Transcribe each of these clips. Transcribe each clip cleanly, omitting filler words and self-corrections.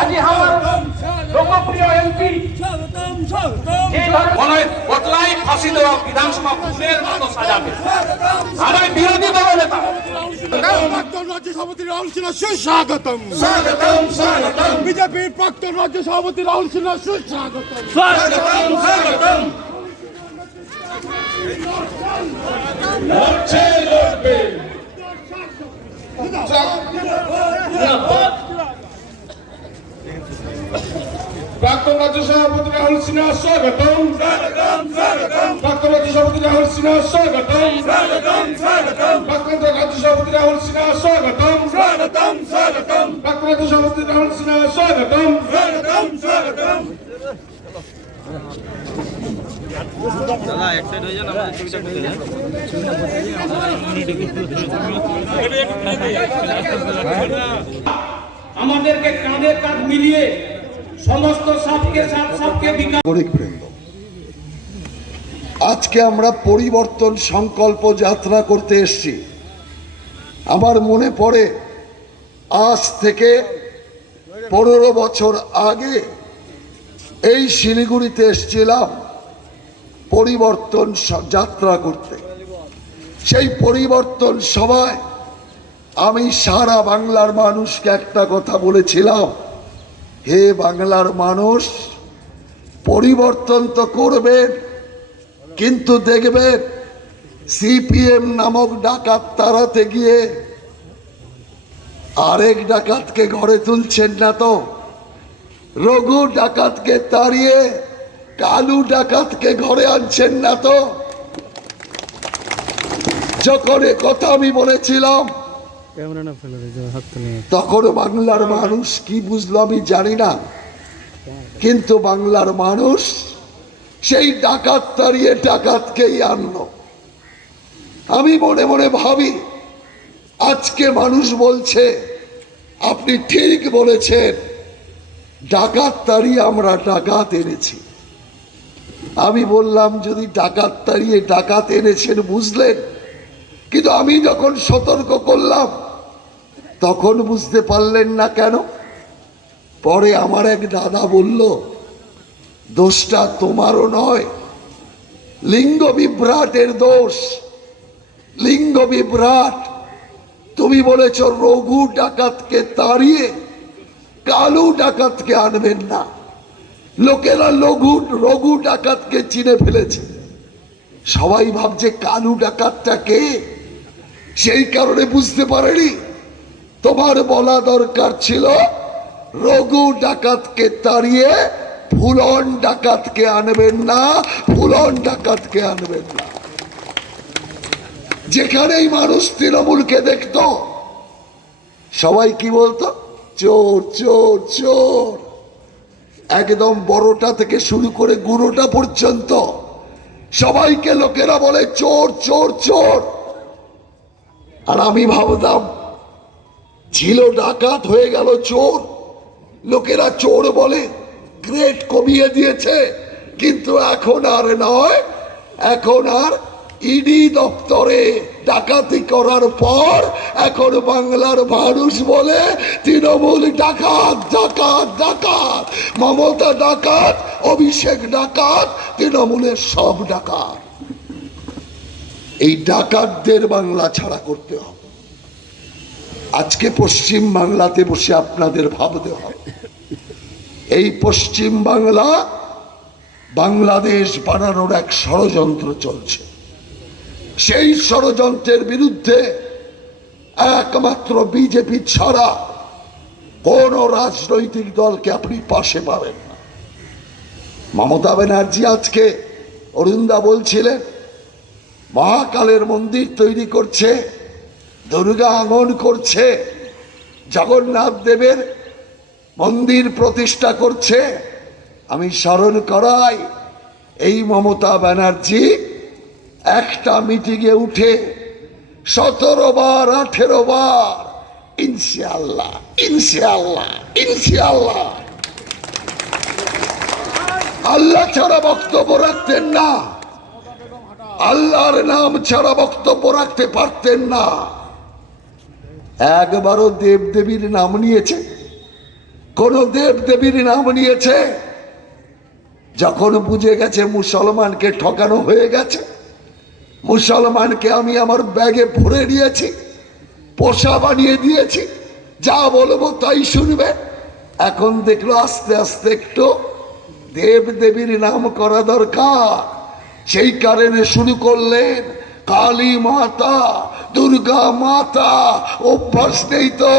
আজি আমার লোকপ্রিয় এমপি মনে বদলাই ফাঁসি দেওয়া বিধানসভা খুনের মতো সাজাবে আমার বিরোধী দল নেতা প্রাক্তন রাজ্য সভাপতি রাহুল সিনহা সুস্বাগতম স্বাগতম স্বাগতম বিজেপির প্রাক্তন রাজ্য সভাপতি রাহুল সিনহা সুস্বাগতম স্বাগতম স্বাগতম লড়ছে লড়বে প্রাক্তন রাজ্য সভাপতি রাহুল সিনহা স্বাগতম প্রাক্তন রাজ্য সভাপতি রাহুল সিনহা স্বাগতম প্রাক্তন রাজ্য সভাপতি রাহুল সিনহা স্বাগতম প্রাক্তন রাজ্য সভাপতি রাহুল সিনহা স্বাগতম দাদা এক সাইড হয়ে যান আমাদের ছবিটা তুলে দেন আমাদেরকে কাঁধে কাঁধ মিলিয়ে সমস্ত সাপকে বিকাশ নাগরিকবৃন্দ, আজকে আমরা পরিবর্তন সংকল্প যাত্রা করতে এসেছি। আমার মনে পড়ে আজ থেকে 15 বছর আগে এই শিলিগুড়িতে এসেছিলাম পরিবর্তন যাত্রা করতে। সেই পরিবর্তন সভায় আমি সারা বাংলার মানুষকে একটা কথা বলেছিলাম, হে বাংলার মানুষ, পরিবর্তন তো করবেন, কিন্তু দেখবেন সিপিএম নামক ডাকাত তাড়াতে গিয়ে আরেক ডাকাতকে ঘরে তুলছেন না তো, রঘু ডাকাতকে তাড়িয়ে কালু ডাকাতকে ঘরে আনছেন না তো। যখন এ কথা আমি বলেছিলাম তখন বাংলার মানুষ কি বুঝলো আমি জানি না, কিন্তু বাংলার মানুষ সেই ডাকাত তাড়িয়ে ডাকাতকেই আনলো। আমি মনে মনে ভাবি, আজকে মানুষ বলছে আপনি ঠিক বলেছেন, ডাকাত তাড়িয়ে আমরা ডাকাত এনেছি। আমি বললাম, যদি ডাকাত তাড়িয়ে ডাকাত এনেছেন বুঝলেন, কিন্তু আমি যখন সতর্ক করলাম তখন বুঝতে পারলেন না কেন? পরে আমার এক দাদা বলল, দোষটা তোমারও নয়, লিঙ্গ বিভ্রাটের দোষ। লিঙ্গ বিভ্রাট। তুমি বলেছ রঘু ডাকাতকে তাড়িয়ে কালু ডাকাতকে আনবেন না। লোকেরা রঘু ডাকাতকে চিনে ফেলেছে, সবাই ভাবছে কালু ডাকাতটা কে, সেই কারণে বুঝতে পারেনি। তোমার বলা দরকার ছিল রঘু ডাকাতকে তাড়িয়ে ফুলন ডাকাতকে আনবেন না, ফুলন ডাকাতকে আনবেন না। যেখানেই মানুষ তৃণমূলকে দেখত সবাই কি বলতো, চোর চোর চোর। একদম বড়টা থেকে শুরু করে গুঁড়োটা পর্যন্ত সবাইকে লোকেরা বলে চোর চোর চোর। আর আমি ভাবতাম ছিল ডাকাত হয়ে গেল চোর, লোকেরা চোর বলে, গ্রেড কমিয়ে দিয়েছে। কিন্তু এখন আর নয়, এখন আর ইডি দপ্তরে ডাকাতি করার পর এখন বাংলার মানুষ বলে তৃণমূল ডাকাত ডাকাত ডাকাত, মমতা ডাকাত, অভিষেক ডাকাত, তৃণমূলের সব ডাকাত। এই ডাকাতদের বাংলা ছাড়া করতে হবে। আজকে পশ্চিম বাংলাতে বসে আপনাদের ভাবতে হবে, এই পশ্চিম বাংলা বাংলাদেশ বানানোর এক ষড়যন্ত্র চলছে। সেই ষড়যন্ত্রের বিরুদ্ধে একমাত্র বিজেপি ছাড়া কোন রাজনৈতিক দলকে আপনি পাশে পাবেন না। মমতা ব্যানার্জি আজকে, অরুণদা বলছিলেন, মহাকালের মন্দির তৈরি করছে, দুর্গা আঙ্গন করছে, জগন্নাথ দেবের মন্দির প্রতিষ্ঠা করছে। আমি স্মরণ করাই, এই মমতা ব্যানার্জি একটা মিটিংয়ে উঠে 17 বার 18 বার ইনশাআল্লাহ ইনশাআল্লাহ ইনশাআল্লাহ আল্লাহ ছাড়া বক্তব্য রাখতেন না, আল্লাহর নাম ছাড়া বক্তব্য রাখতে পারতেন না। একবারও দেবদেবীর নাম নিয়েছে? কোন দেব দেবীর নাম নিয়েছে। যখন বুঝে গেছে মুসলমানকে ঠকানো হয়ে গেছে, মুসলমানকে আমি আমার ব্যাগে ভরে নিয়েছি, পোষা বানিয়ে দিয়েছি, যা বলবো তাই শুনবে। এখন দেখলো আস্তে আস্তে একটু দেব দেবীর নাম করা দরকার। সেই কারণে শুরু করলেন কালী মাতা, দুর্গা মাতা। অভ্যাস নেই তো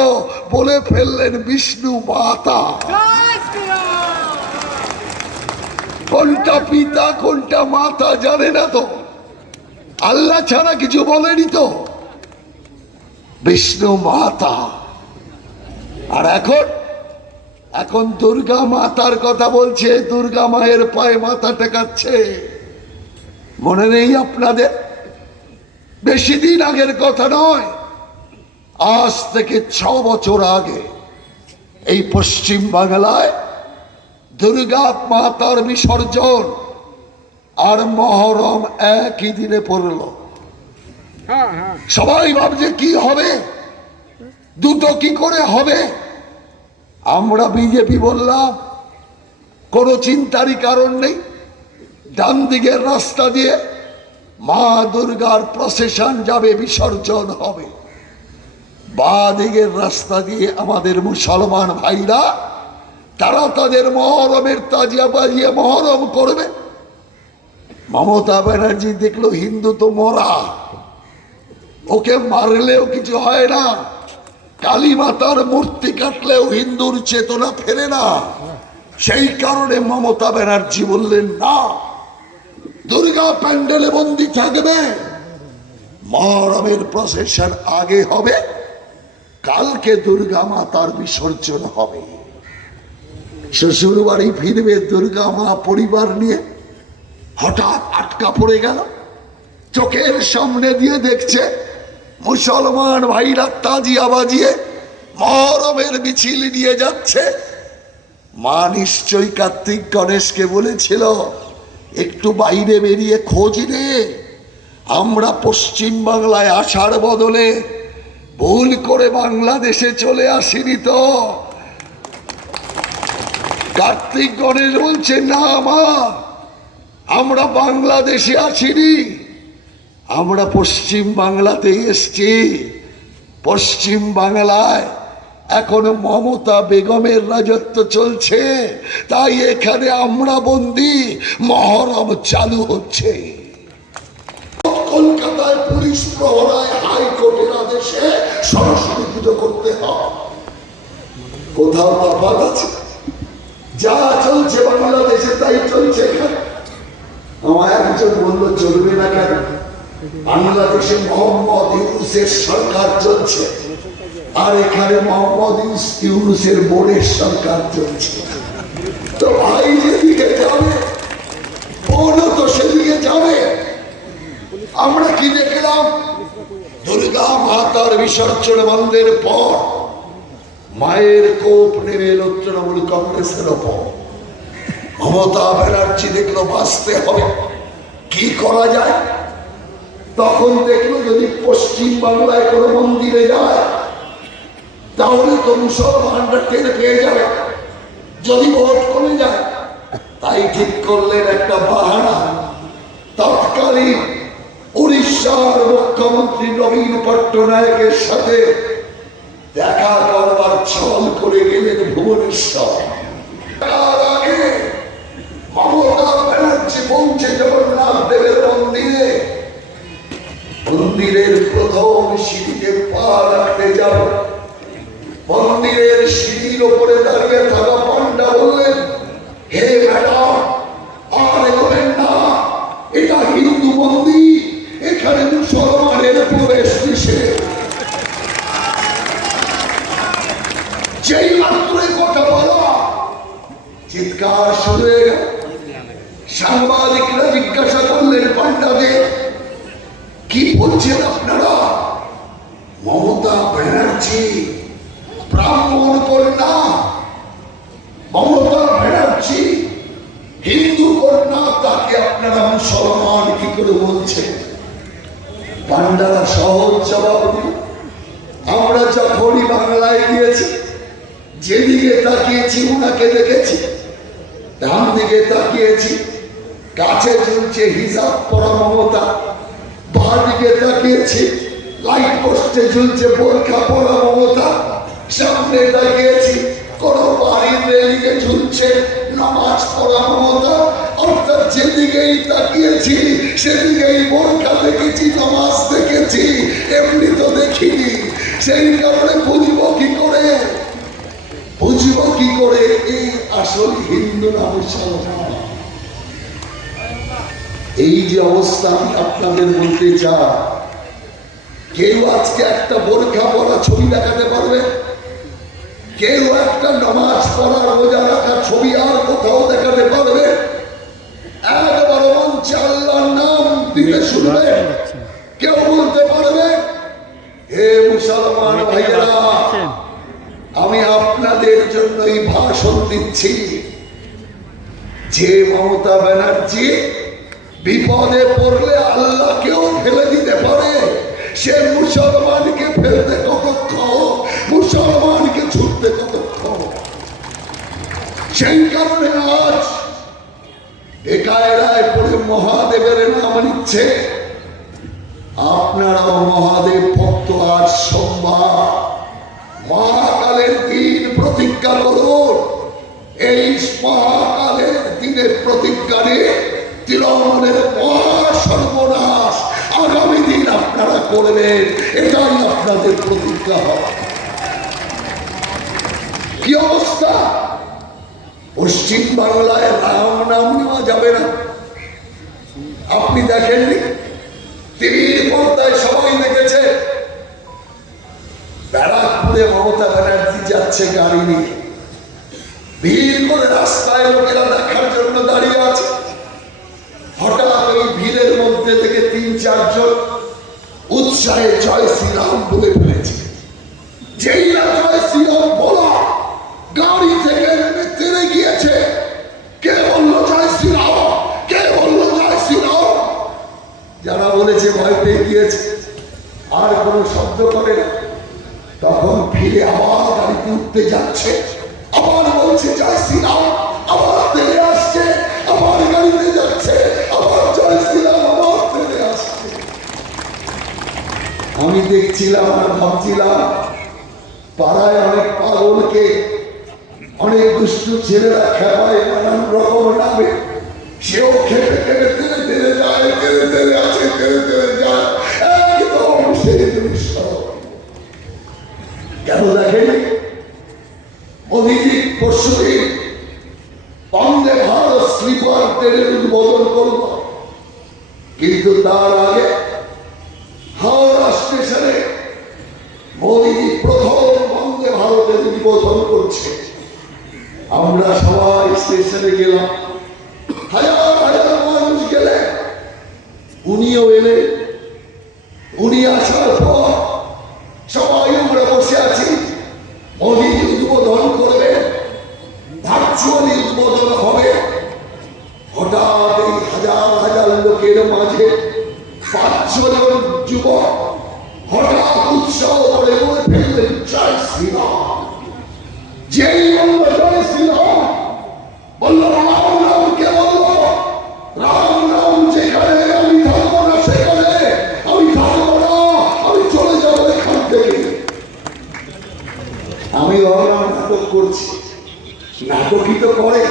বলে ফেললেন বিষ্ণু মাতা। কোনটা পিতা কোনটা মাতা জানে না তো, আল্লাহ ছাড়া কিছু বলেনি তো, বিষ্ণু মাতা। আর এখন দুর্গা মাতার কথা বলছে, দুর্গা মায়ের পায়ে মাথা টেকাচ্ছে। মনে নেই আপনাদের? বেশি দিন আগের কথা নয়, আজ থেকে 6 বছর আগে এই পশ্চিম বাংলায় দুর্গা মাতার বিসর্জন আর মহরম একই দিনে পড়ল। সবাই ভাবছে কি হবে, দুটো কি করে হবে। আমরা বিজেপি বললাম কোনো চিন্তারই কারণ নেই, ডান দিকের রাস্তা দিয়ে মা দুর্গার প্রসেশন যাবে, বিসর্জন হবে। বাঁ দিকের রাস্তা দিয়ে আমাদের মুসলমান ভাইরা তারা তাদের মহরমের তাজিয়া বাজিয়ে মহরম করবে। মমতা ব্যানার্জি দেখলো হিন্দু তো মরা, ওকে মারলেও কিছু হয় না, কালী মাতার মূর্তি কাটলেও হিন্দুর চেতনা ফেরে না। সেই কারণে মমতা ব্যানার্জি বললেন না, দুর্গা প্যান্ডেলে বন্দি থাকবে, মহরমের প্রসেশন আগে হবে, কালকে দুর্গা মাতার বিসর্জন হবে। শ্বশুর বাড়ি ফিরবে দুর্গা মা পরিবার নিয়ে, হঠাৎ আটকা পড়ে গেল। চোখের সামনে দিয়ে দেখছে মুসলমান ভাইরা তাজিয়া বাজিয়ে মহরমের মিছিল নিয়ে যাচ্ছে। মা নিশ্চয়ই কার্তিক গণেশকে বলেছিল একটু বাইরে বেরিয়ে খোঁজ নে, আমরা পশ্চিম বাংলায় আসার বদলে ভুল করে বাংলাদেশে চলে আসিনি তো। কার্তিক গণেশ বলছে না মা, আমরা বাংলাদেশে আসিনি, আমরা পশ্চিম বাংলাতেই এসছি। পশ্চিম বাংলায় এখন মমতা বেগমের রাজত্ব চলছে, তাই এখানে আমরা বন্দি, মহরম চালু হচ্ছে। কলকাতায় পুলিশ প্রহরায় হাইকোর্টের আদেশে সরস্বতী পুজো করতে হয়। কোথাও তফাৎ আছে? যা চলছে বাংলাদেশে তাই চলছে এখানে। আমার একজন বলল চলবে না কেন, বাংলাদেশে মোহাম্মদ ইউনূসের সরকার চলছে আর এখানে মোহাম্মদ ইউনূসের বোনের সরকার চলছে। তো ভাই যেদিকে যাবে বোনও তো সেদিকে যাবে। আমরা কি দেখলাম, দুর্গা মাতার বিসর্জন বন্ধের পর মায়ের কোপ নেমে এলো তৃণমূল কংগ্রেসের ওপর। মমতা ব্যানার্জি দেখলো বাঁচতে হবে, কি করা যায়। তখন দেখলো যদি পশ্চিম বাংলায় কোনো মন্দিরে যায় তাহলে তো মুসলমানরা টের পেয়ে যাবে, যদি ভোট কমে যায়। তাই ঠিক করলেন একটা বাহানা। তৎকালীন উড়িষ্যার মুখ্যমন্ত্রী নবীন পট্টনায়কের সাথে দেখা করবার ছল করে গেলেন ভুবনেশ্বর। তার আগে মমতা ব্যানার্জি পৌঁছে জগন্নাথ দেবের মন্দিরে, মন্দিরের প্রথম সিঁড়িতে পা রাখতে যাবে। মন্দিরের সিঁড়ির ওপরে দাঁড়িয়ে থাকা পান্ডা বললেন, হে ম্যাডাম আর এগোবেন না, এটা হিন্দু মন্দির, এখানে মুসলমানের প্রবেশ নিষেধ। যেই মাত্র কথা বলা চিৎকার শুরু হয়ে গেল। সাংবাদিকরা জিজ্ঞাসা করলেন পান্ডাদের, কি বলছেন আপনারা? মমতা ব্যানার্জি ব্রাহ্মণ কন্যা, মমতা ব্যানার্জি হিন্দু কন্যা, তাকে আপনারা মুসলমান কি করে বলছেন? পান্ডারা সহজ জবাব দিল, আমরা যখনই বাংলায় গিয়েছি যেদিকে তাকিয়েছি উনাকে দেখেছি, ডান দিকে তাকিয়েছি গাছে ঝুলছে হিজাব পরা মমতা, বাঁ দিকে তাকিয়েছি লাইট পোস্টে ঝুলছে বোরখা পরা মমতা, সামনে তাকিয়েছি কোন বাড়ির রেলিংয়ে ঝুলছে নামাজ পড়া মমতা। অর্থাৎ যেদিকেই তাকিয়েছি সেদিকেই বোরখা দেখেছি, নামাজ দেখেছি, এমনি তো দেখিনি। সেই কারণে বুঝবো কি করে এই আসল হিন্দু না মুসলমান। এই যে অবস্থা আমি আপনাদের বলতে চাই, কেউ আজকে একটা বোরখা পরা ছবি দেখাতে পারবে? কেউ একটা নামাজ পড়া রোজা রাখা ছবি আর কোথাও দেখাতে পারবে? একবার মঞ্চে আল্লাহর নাম দিতে শুনবে কেউ বলতে পারবে? হে মুসলমান ভাইয়েরা, আমি আপনাদের জন্যই ভাষণ দিচ্ছি। যে মমতা ব্যানার্জি বিপদে পড়লে আল্লাহকেও ফেলে দিতে পারে, সে মুসলমানকে ফেলতে কতক্ষণ, মুসলমানকে ছুটতে কতক্ষণ। সেই কারণে আজ একায়রায় পড়ে মহাদেবের নাম নিচ্ছে। আপনারাও মহাদেব ভক্ত, আজ সোমবার মহাকালের দিন প্রতিজ্ঞা করুন। এই মহাকালের দিনের প্রতিজ্ঞা নিয়ে তৃণমূলের সর্বনাশ আগামী দিন আপনারা করবেন, এটাই আপনাদের প্রতিজ্ঞা হবে। কি অবস্থা? পশ্চিম বাংলায় রাম নাম নেওয়া যাবে না। আপনি দেখেননি? টিভির পর্দায় সবাই দেখেছে ব্যারাকপুরে মমতা ব্যানার্জি যাচ্ছে গাড়ি নিয়ে, ভিড় করে রাস্তায় লোকেরা দেখার জন্য দাঁড়িয়ে আছে। হঠাৎ ওই ভিড়ের মধ্যে থেকে 3-4 জন উৎসাহে জয় শ্রীরাম বলে ফেলেছে। যেই না জয় শ্রীরাম বলা, গাড়ি থেকে নেমে তেড়ে গিয়েছে। কে বললো জয় শ্রীরাম? কে বললো জয় শ্রীরাম? যারা বলেছে ভয় পেয়ে গিয়েছে, আর কোনো শব্দ করে না। তখন ফিরে আবার গাড়িতে উঠতে যাচ্ছে, আবার বলছে জয় শ্রীরাম, আবার তেড়ে আসছে, আবার গাড়িতে যাচ্ছে, আবার জয় শ্রীরাম, আবার তেড়ে আসছে। আমি দেখছিলাম আর ভাবছিলাম, পাড়ায় অনেক পাগলকে, অনেক দুষ্টু ছেলেরা খেলায় নানান রকম নামে, সেও খেতে খেতে তেড়ে তেড়ে যায়, তেড়ে তেড়ে আছে, তেড়ে তেড়ে যায়, একদম সেই দৃশ্য। কেন দেখেনি? মোদীজি পরশুদিন বন্দে ভারত স্লিপার ট্রেনের উদ্বোধন করব, কিন্তু তার আগে হাওড়া স্টেশনে মোদীজি প্রথম বন্দে ভারতের উদ্বোধন করছে। আমরা সবাই স্টেশনে গেলাম, হাজার হাজার মানুষ গেলেন, উনিও এলেন। উনি আসার পর সবাই আমরা বসে আছি। মোদীজি উদ্বোধন করবে, ভার্চুয়ালি উদ্বোধন হবে। হঠাৎ এই হাজার হাজার লোকের মাঝে 5 জন যুবক হঠাৎ উৎসাহ করে বলে ফেললেন জয় শ্রীরাম। যেই বলল জয় শ্রীরাম, বলল রাম নাম। কে বলল রাম নাম? যেখানে আমি থাকবো না সেখানে আমি থাকবো না, আমি চলে যাবো এখান থেকে। আমি ভাবলাম নাটক করছি, নাটকই তো করে,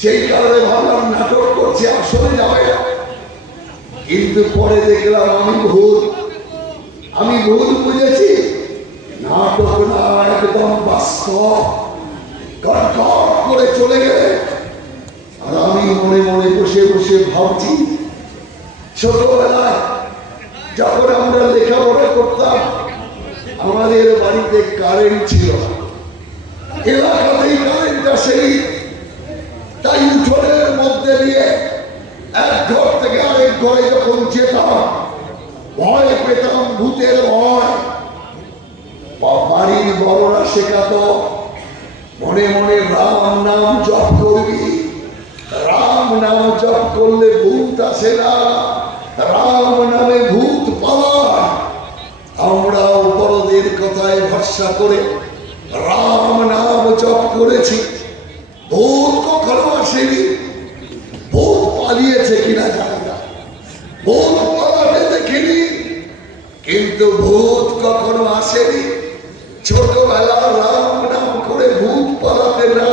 সেই কারণে ভাবলাম নাটক করছে, আসলে যাবে না। কিন্তু পরে দেখলাম আমি ভুল বুঝেছি। নাটক না, একদম বাস্তব। কট করে চলে গেলে, আর আমি মনে মনে বসে বসে ভাবছি, ছোটবেলায় যখন আমরা লেখাপড়া করতাম, আমাদের বাড়িতে কারেন্ট ছিল, এলাকাতেই কারেন্ট আসেনি। তাই উঠোনের মধ্যে দিয়ে এক ঘর থেকে আরেক ঘরে যখন যেতাম, ভয় পেতাম, ভূতের ভয়। বাড়ির বড়রা শেখাতো, মনে মনে রাম নাম জপ করবি, রাম নাম জপ করলে ভূত আসে না, রাম নামে ভূত পালায়। আমরাও বড়দের কথায় ভরসা করে রাম নাম করেছি, ভূত কখনো আসেনি। ভূত পালিয়েছে কিনা জানি না, ভূত পালাতে দেখিনি, কিন্তু ভূত কখনো আসেনি। ছোটবেলা রাম নাম করে ভূত পালাতে না